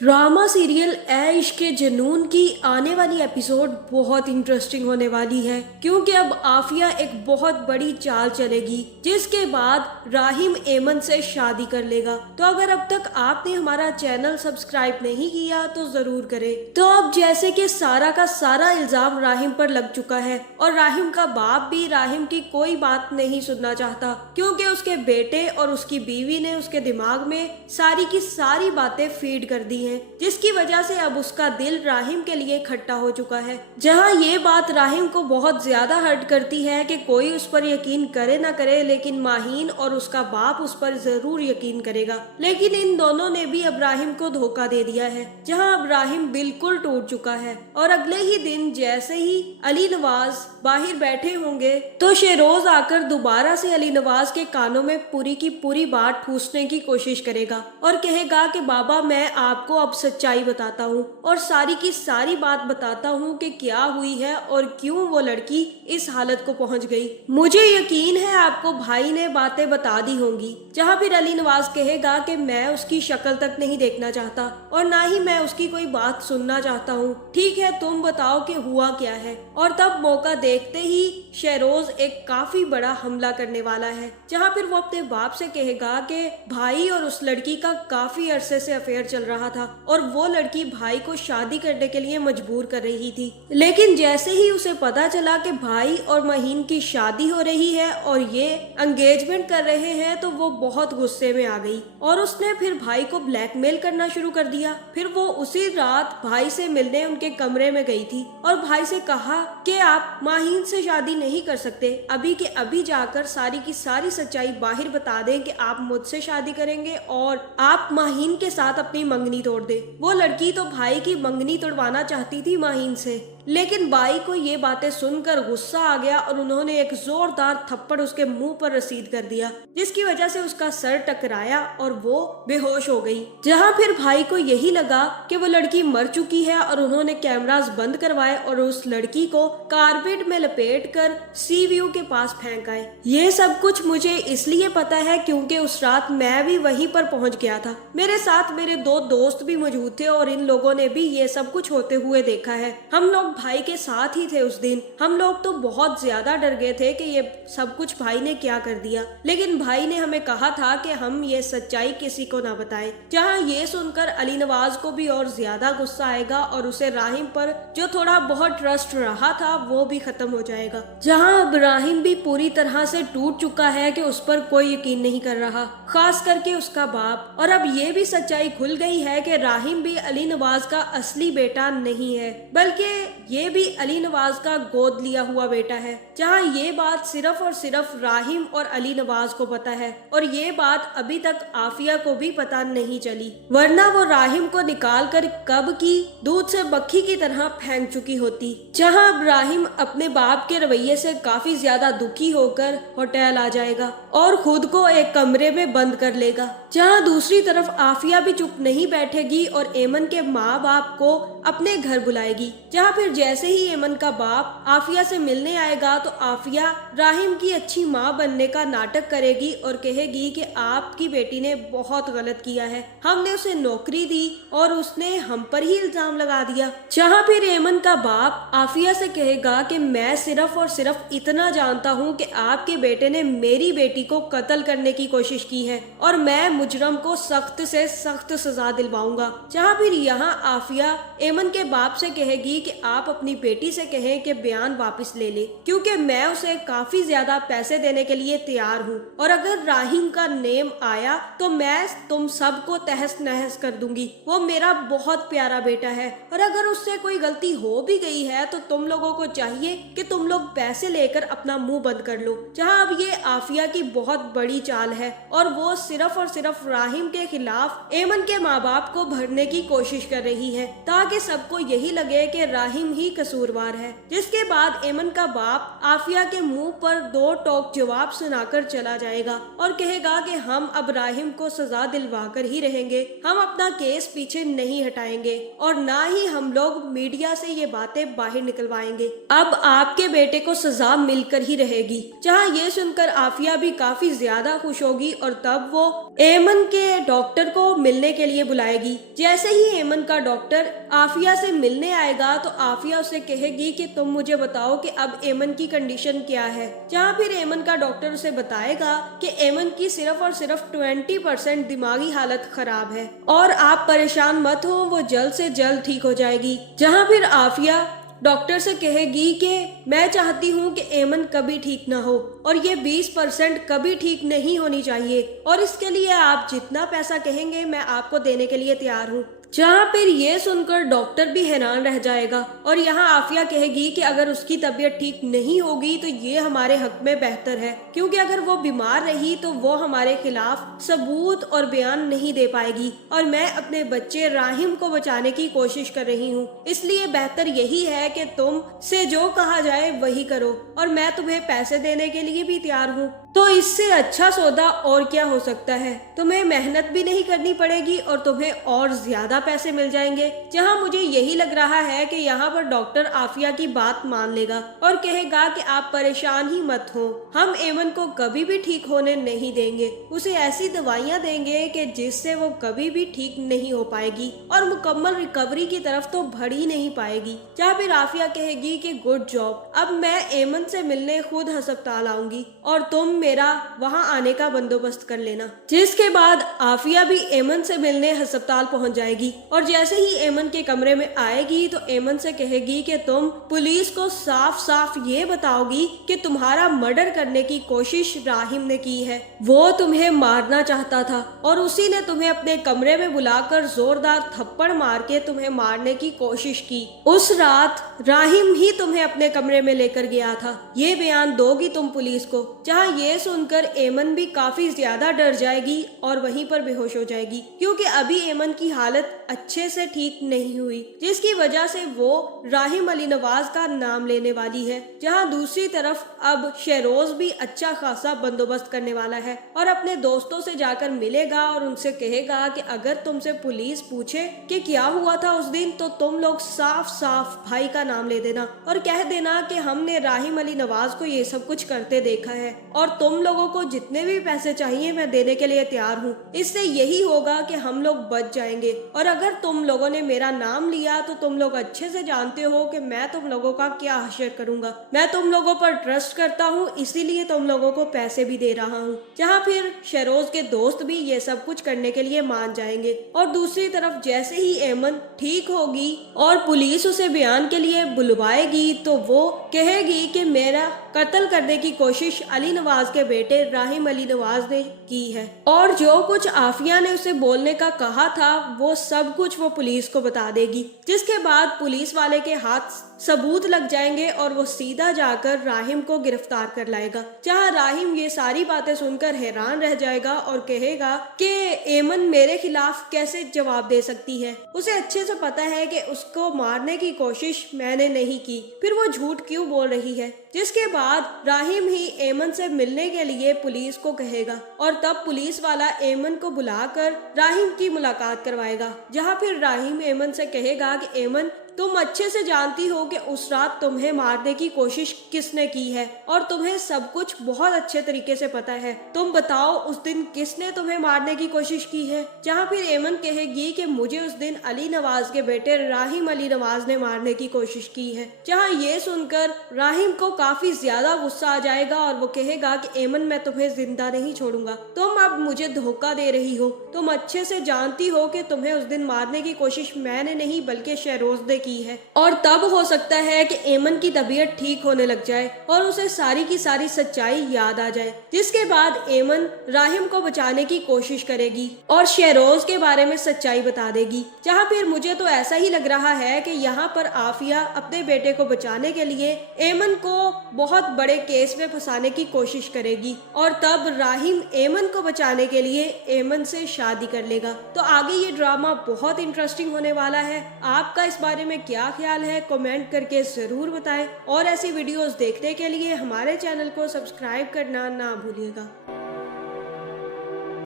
Drama serial ए इश्क के जुनून की आने वाली एपिसोड बहुत इंटरेस्टिंग होने वाली है, क्योंकि अब आफिया एक बहुत बड़ी चाल चलेगी जिसके बाद राहिम एमन से शादी कर लेगा। तो अगर अब तक आपने हमारा चैनल सब्सक्राइब नहीं किया तो जरूर करें। तो अब जैसे कि सारा का सारा इल्जाम राहिम पर लग चुका है और राहिम का बाप भी राहिम की कोई बात नहीं सुनना चाहता, क्योंकि उसके बेटे और उसकी बीवी ने उसके दिमाग में सारी की सारी बातें फीड कर दी हैं, जिसकी वजह से अब उसका दिल राहिम के लिए खट्टा हो चुका है। जहां ये बात राहिम को बहुत ज्यादा हर्ट करती है कि कोई उस पर यकीन करे ना करे, लेकिन माहीन और उसका बाप उस पर जरूर यकीन करेगा। लेकिन इन दोनों ने भी अब राहिम को धोखा दे दिया है, जहां अब राहिम बिल्कुल टूट चुका है। और अगले ही दिन जैसे ही अली नवाज बाहर बैठे होंगे तो शेरोज आकर दोबारा से अली नवाज के कानों में पूरी की पूरी बात ठूसने की कोशिश करेगा और कहेगा कि बाबा, मैं आपको अब सच्चाई बताता हूँ और सारी की सारी बात बताता हूँ कि क्या हुई है और क्यों वो लड़की इस हालत को पहुँच गई। मुझे यकीन है आपको भाई ने बातें बता दी होंगी। जहाँ फिर अली नवाज कहेगा कि मैं उसकी शक्ल तक नहीं देखना चाहता और ना ही मैं उसकी कोई बात सुनना चाहता हूँ। ठीक है, तुम बताओ कि हुआ क्या है। और तब मौका देखते ही शेरोज एक काफी बड़ा हमला करने वाला है, जहाँ फिर वो अपने बाप से कहेगा कि भाई और उस लड़की का काफी अरसे से अफेयर चल रहा था और वो लड़की भाई को शादी करने के लिए मजबूर कर रही थी। लेकिन जैसे ही उसे पता चला कि भाई और महीन की शादी हो रही है और ये एंगेजमेंट कर रहे हैं, तो वो बहुत गुस्से में आ गई और उसने फिर भाई को ब्लैकमेल करना शुरू कर दिया। फिर वो उसी रात भाई से मिलने उनके कमरे में गई थी और भाई से कहा कि आप माहीन से शादी नहीं कर सकते, अभी के अभी जाकर सारी की सारी सच्चाई बाहर बता दें कि आप मुझसे शादी करेंगे और आप माहीन के साथ अपनी मंगनी तोड़ दे। वो लड़की तो भाई की मंगनी तोड़वाना चाहती थी माहीन से, लेकिन बाई को ये बातें सुनकर गुस्सा आ गया और उन्होंने एक जोरदार थप्पड़ उसके मुंह पर रसीद कर दिया, जिसकी वजह से उसका सर टकराया और वो बेहोश हो गई। जहां फिर भाई को यही लगा कि वो लड़की मर चुकी है और उन्होंने कैमरास बंद करवाए और उस लड़की को कारपेट में लपेट कर सी व्यू के पास फेंक आए। ये सब कुछ मुझे इसलिए पता है क्योंकि उस रात मैं भी वहीं पर पहुंच गया था। मेरे साथ मेरे दो दोस्त भी मौजूद थे और इन लोगों ने भी ये सब कुछ होते हुए देखा है। हम लोग भाई के साथ ही थे उस दिन। हम लोग तो बहुत ज्यादा डर गए थे कि ये सब कुछ भाई ने क्या कर दिया, लेकिन भाई ने हमें कहा था कि हम ये सच्चाई किसी को ना बताएं। जहां ये सुनकर अली नवाज को भी और ज्यादा गुस्सा आएगा और उसे राहिम पर जो थोड़ा बहुत ट्रस्ट रहा था वो भी खत्म हो जाएगा। जहां अब राहिम भी पूरी तरह से टूट चुका है कि उस पर कोई यकीन नहीं कर रहा, खास करके उसका बाप। और अब ये भी सच्चाई खुल गई है कि राहिम भी अली नवाज का असली बेटा नहीं है, बल्कि ये भी अली नवाज का गोद लिया हुआ बेटा है। जहां ये बात सिर्फ और सिर्फ राहिम और अली नवाज को पता है और ये बात अभी तक आफिया को भी पता नहीं चली, वरना वो राहिम को निकाल कर कब की दूध से मक्खी की तरह फेंक चुकी होती। जहां अब राहिम अपने बाप के रवैये से काफी ज्यादा दुखी होकर होटल आ जाएगा और खुद को एक कमरे में बंद कर लेगा। जहां दूसरी तरफ आफिया भी चुप नहीं बैठेगी और एमन के माँ बाप को अपने घर बुलाएगी। जहां फिर जैसे ही एमन का बाप आफिया से मिलने आएगा तो आफिया राहिम की अच्छी माँ बनने का नाटक करेगी और कहेगी कि आपकी बेटी ने बहुत गलत किया है, हमने उसे नौकरी दी और उसने हम पर ही इल्जाम लगा दिया। जहां फिर एमन का बाप आफिया से कहेगा कि मैं सिर्फ और सिर्फ इतना जानता हूँ कि आपके बेटे ने मेरी बेटी को कत्ल करने की कोशिश की है और मैं मुजरम को सख्त से सख्त सजा दिलवाऊंगा। जहां फिर यहाँ आफिया एमन के बाप से कहेगी कि आप अपनी बेटी से कहें कि बयान वापस ले ले, क्योंकि मैं उसे काफी ज्यादा पैसे देने के लिए तैयार हूँ और अगर राहिम का नेम आया तो मैं तुम सबको तहस नहस कर दूंगी। वो मेरा बहुत प्यारा बेटा है और अगर उससे कोई गलती हो भी गई है तो तुम लोगों को चाहिए कि तुम लोग पैसे लेकर अपना मुंह बंद कर लो। जहाँ अब ये आफिया की बहुत बड़ी चाल है और वो सिर्फ और सिर्फ राहिम के खिलाफ एमन के माँ बाप को भरने की कोशिश कर रही है, ताकि सबको यही लगे कि राहिम ही कसूरवार है। जिसके बाद एमन का बाप आफिया के मुंह पर दो टोक जवाब सुनाकर चला जाएगा और कहेगा कि हम अब राहिम को सजा दिलवा कर ही रहेंगे, हम अपना केस पीछे नहीं हटाएंगे और ना ही हम लोग मीडिया से ये बातें बाहर निकलवाएंगे। अब आपके बेटे को सजा मिलकर ही रहेगी। जहाँ ये सुनकर आफिया भी काफी ज्यादा खुश होगी और तब वो एमन के डॉक्टर को मिलने के लिए बुलाएगी। जैसे ही एमन का डॉक्टर आफिया से मिलने आएगा तो आफिया उसे कहेगी कि तुम मुझे बताओ कि अब एमन की कंडीशन क्या है। जहाँ फिर एमन का डॉक्टर उसे बताएगा कि एमन की सिर्फ और सिर्फ 20% दिमागी हालत खराब है और आप परेशान मत हो, वो जल्द से जल्द ठीक हो जाएगी। जहाँ फिर आफिया डॉक्टर से कहेगी कि मैं चाहती हूँ कि एमन कभी ठीक ना हो और ये 20% कभी ठीक नहीं होनी चाहिए और इसके लिए आप जितना पैसा कहेंगे मैं आपको देने के लिए तैयार हूँ। जहाँ फिर ये सुनकर डॉक्टर भी हैरान रह जाएगा और यहाँ आफिया कहेगी कि अगर उसकी तबीयत ठीक नहीं होगी तो ये हमारे हक में बेहतर है, क्योंकि अगर वो बीमार रही तो वो हमारे खिलाफ सबूत और बयान नहीं दे पाएगी और मैं अपने बच्चे राहिम को बचाने की कोशिश कर रही हूँ, इसलिए बेहतर यही है कि तुम से जो कहा जाए वही करो और मैं तुम्हें पैसे देने के लिए भी तैयार हूँ। तो इससे अच्छा सौदा और क्या हो सकता है, तुम्हें मेहनत भी नहीं करनी पड़ेगी और तुम्हें और ज्यादा पैसे मिल जाएंगे। जहां मुझे यही लग रहा है कि यहाँ पर डॉक्टर आफिया की बात मान लेगा और कहेगा कि आप परेशान ही मत हो, हम एमन को कभी भी ठीक होने नहीं देंगे, उसे ऐसी दवाइयाँ देंगे कि जिससे वो कभी भी ठीक नहीं हो पाएगी और मुकम्मल रिकवरी की तरफ तो बढ़ ही नहीं पाएगी। जहाँ फिर आफिया कहेगी कि गुड जॉब, अब मैं एमन से मिलने खुद अस्पताल आऊंगी और तुम मेरा वहां आने का बंदोबस्त कर लेना। जिसके बाद आफिया भी एमन से मिलने अस्पताल पहुंच जाएगी और जैसे ही एमन के कमरे में आएगी तो एमन से कहेगी कि तुम पुलिस को साफ साफ ये बताओगी कि तुम्हारा मर्डर करने की कोशिश राहिम ने की है, वो तुम्हें मारना चाहता था और उसी ने तुम्हें अपने कमरे में बुलाकर जोरदार थप्पड़ मार के तुम्हें मारने की कोशिश की। उस रात राहिम ही तुम्हें अपने कमरे में लेकर गया था, ये बयान दोगी तुम पुलिस को। जहाँ ये सुनकर एमन भी काफी ज्यादा डर जाएगी और वहीं पर बेहोश हो जाएगी, क्योंकि अभी एमन की हालत अच्छे से ठीक नहीं हुई, जिसकी वजह से वो राहिम अली नवाज का नाम लेने वाली है। जहां दूसरी तरफ अब शहरोज भी अच्छा खासा बंदोबस्त करने वाला है और अपने दोस्तों से जाकर मिलेगा और उनसे कहेगा कि अगर तुमसे पुलिस पूछे कि क्या हुआ था उस दिन तो तुम लोग साफ साफ भाई का नाम ले देना और कह देना कि हमने राहिम अली नवाज को ये सब कुछ करते देखा है और तुम लोगों को जितने भी पैसे चाहिए मैं देने के लिए तैयार हूँ। इससे यही होगा कि हम लोग बच जाएंगे और अगर तुम लोगों ने मेरा नाम लिया तो तुम लोग अच्छे से जानते हो कि मैं तुम लोगों का क्या हश्र करूंगा। मैं तुम लोगों पर ट्रस्ट करता हूँ, इसीलिए तुम लोगों को पैसे भी दे रहा हूँ। जहाँ फिर शहरोज के दोस्त भी ये सब कुछ करने के लिए मान जाएंगे और दूसरी तरफ जैसे ही एमन ठीक होगी और पुलिस उसे बयान के लिए बुलवाएगी तो वो कहेगी कि मेरा कत्ल करने की कोशिश अली नवाज के बेटे राहिम अली नवाज ने की है और जो कुछ आफिया ने उसे बोलने का कहा था वो सब कुछ वो पुलिस को बता देगी। जिसके बाद पुलिस वाले के हाथ सबूत लग जाएंगे और वो सीधा जाकर राहिम को गिरफ्तार कर लाएगा। जहाँ राहिम ये सारी बातें सुनकर हैरान रह जाएगा और कहेगा कि एमन मेरे खिलाफ कैसे जवाब दे सकती है, उसे अच्छे से पता है कि उसको मारने की कोशिश मैंने नहीं की, फिर वो झूठ क्यों बोल रही है। जिसके बाद राहिम ही एमन से मिलने के लिए पुलिस को कहेगा और तब पुलिस वाला एमन को बुलाकर राहिम की मुलाकात करवाएगा। जहाँ फिर राहिम एमन से कहेगा कि एमन तुम अच्छे से जानती हो कि उस रात तुम्हें मारने की कोशिश किसने की है और तुम्हें सब कुछ बहुत अच्छे तरीके से पता है, तुम बताओ उस दिन किसने तुम्हें मारने की कोशिश की है। जहाँ फिर एमन कहेगी कि मुझे उस दिन अली नवाज के बेटे राहिम अली नवाज ने मारने की कोशिश की है। जहाँ ये सुनकर राहिम को काफी ज्यादा गुस्सा आ जाएगा और वो कहेगा कि एमन मैं तुम्हें जिंदा नहीं छोड़ूंगा, तुम अब मुझे धोखा दे रही हो, तुम अच्छे से जानती हो कि तुम्हें उस दिन मारने की कोशिश मैंने नहीं बल्कि शहरोज ने की है और तब हो सकता है कि एमन की तबीयत ठीक होने लग जाए और उसे सारी की सारी सच्चाई याद आ जाए। जिसके बाद एमन राहिम को बचाने की कोशिश करेगी और शहरोज के बारे में सच्चाई बता देगी। जहाँ फिर मुझे तो ऐसा ही लग रहा है कि यहाँ पर आफिया अपने बेटे को बचाने के लिए एमन को बहुत बड़े केस में फंसाने की कोशिश करेगी और तब राहिम एमन को बचाने के लिए एमन से शादी कर लेगा। तो आगे ये ड्रामा बहुत इंटरेस्टिंग होने वाला है। आपका इस बारे में क्या ख्याल है कमेंट करके जरूर बताएं और ऐसी वीडियोस देखने के लिए हमारे चैनल को सब्सक्राइब करना ना भूलिएगा।